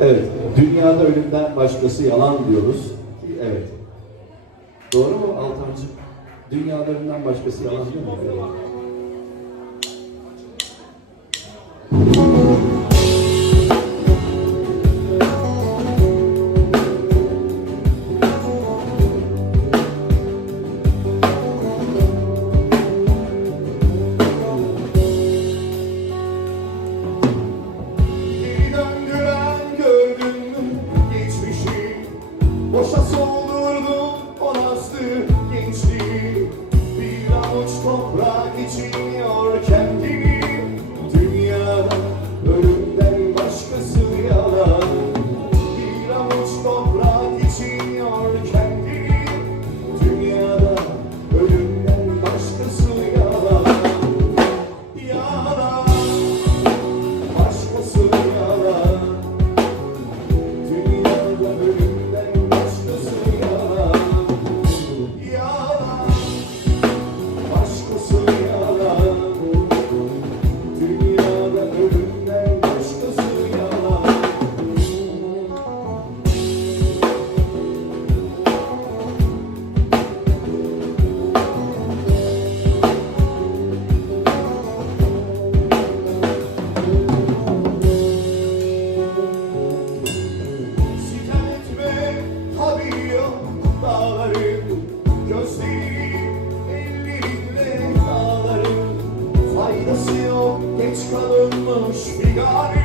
Evet. Dünyada ölümden başkası yalan diyoruz. Evet. Doğru mu Altancığım? Dünyada ölümden başkası yalan değil mi? Poxa, sou Obrigado.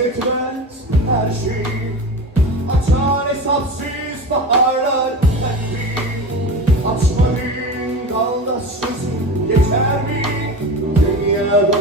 etmez her şeyi Açar hesapsız baharlar kendi Açmadığın dalda sözün yeter mi? Dünyada